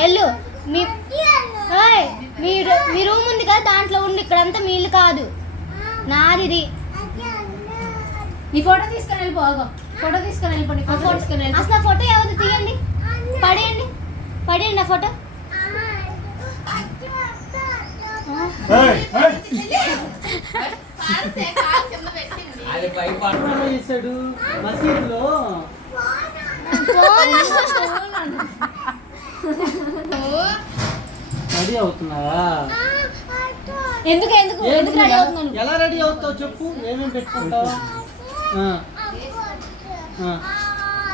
వెళ్ళు. మీ రూమ్ ఉంది కదా, దాంట్లో ఉండి. ఇక్కడంతా మీ ఇల్లు కాదు, నాది ఇది. ఈ ఫోటో తీసుకొని వెళ్ళిపోగా, ఫోటో తీసుకొని వెళ్ళిపోండి. ఫోటో తీసుకొని వెళ్ళి అసలు ఫోటో ఎవరు తీయండి, పడేయండి పడేయండి ఆ ఫోటో. రెడీ అవుతున్నారా? ఎందుకు ఎందుకు ఎందుకు రెడీ అవుతున్నాను? ఎలా రెడీ అవుతావు చెప్పు, ఏమేమి పెట్టుకుంటావు?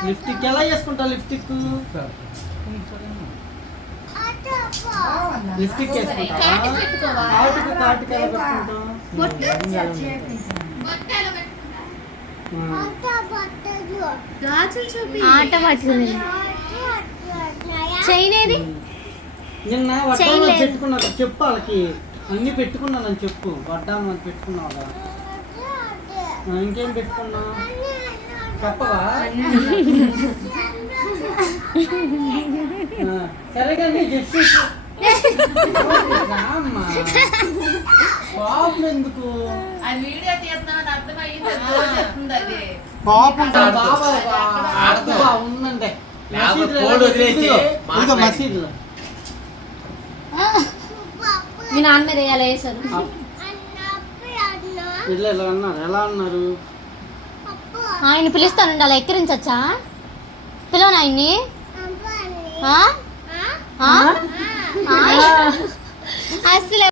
లిప్స్టిక్ ఎలా వేసుకుంటావు? Lipstick lipstick వేసుకుంటావా? కాటుకు ఎలా పెట్టుకుంటావు? ఆట పట్టుకుంది. చైన్ ఏది? నిన్న వడ్డాను పెట్టుకున్నా చెప్పు, వాళ్ళకి అన్ని పెట్టుకున్నానని చెప్పు. వడ్డాను అని పెట్టుకున్నావా? ఇంకేం పెట్టుకున్నావు చెప్పవా? సరే కానీ పాపం ఎందుకు పాపం బాబా ఉందండి మసీదులో. మీ నాన్న మీద ఎలా వేసారు? పిల్లలు అన్నారు, ఎలా అన్నారు? ఆయన పిలుస్తానండి, అలా ఎక్కిరించచ్చా? పిలవను ఆయన్ని. అసలు